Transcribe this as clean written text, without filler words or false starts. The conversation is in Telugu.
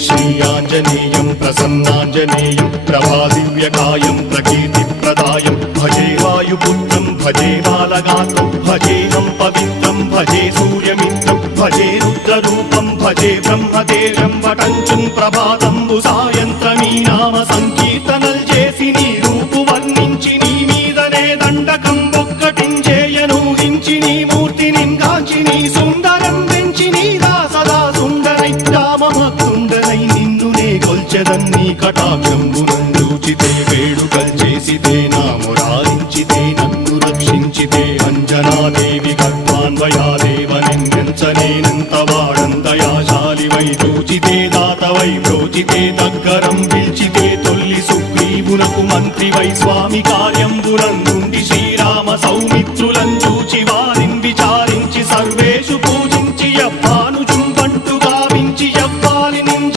श्रीयाञ्जनेयं प्रसन्नाञ्जनेयं प्रभादिव्यकायं प्रकीर्तिप्रदायं भजे वायुपुत्रं भजे बालगात्रं भजेऽहं पवित्रं भजे सूर्यमित्रं भजे रुद्ररूपं भजे ब्रह्मतेजं वटञ्चं ప్రభాతంబు సాయంత్రమీ నామ సంకీర్తనల్ చేసి నీ రూపు వర్ణించి నీ మీదనే దండకం ఒక్కటించేయనూహించి నీ మూర్తిని గాంచి నీ సుందరం పెంచి నీ దాసదా సుందరై రామభక్తుండనై నిన్నునే కొల్చెదన్ని కటాక్షంబునందూచితే వేడుకల్ చేసితే నా మురారించితే నన్ను రక్షించితే అంజనాదేవి గర్భాన్వయాదేవనెంచనేనంత వాడందయాశాలివై చూచితే దాతవై బ్రోచితే దగ్గరం పిల్చితే తొల్లి సుగ్రీవునకు మంత్రివై స్వామి కార్యంబునందుండి శ్రీరామ సౌమిత్రులం చూచి వారిని విచారించి సర్వేషు పూజ